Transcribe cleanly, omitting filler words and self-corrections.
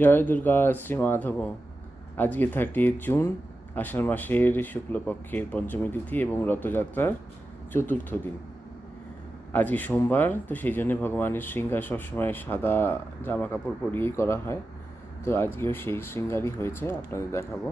জয় দুর্গা শ্রী মাধব। আজকে 30 জুন, আষাঢ় মাসের শুক্লপক্ষের পঞ্চমী তিথি এবং রথযাত্রার চতুর্থ দিন। আজকে সোমবার, তো সেই জন্য ভগবানের শৃঙ্গার সবসময় সাদা জামা কাপড় পরিয়েই করা হয়। তো আজকেও সেই শৃঙ্গারই হয়েছে, আপনাদের দেখাবো।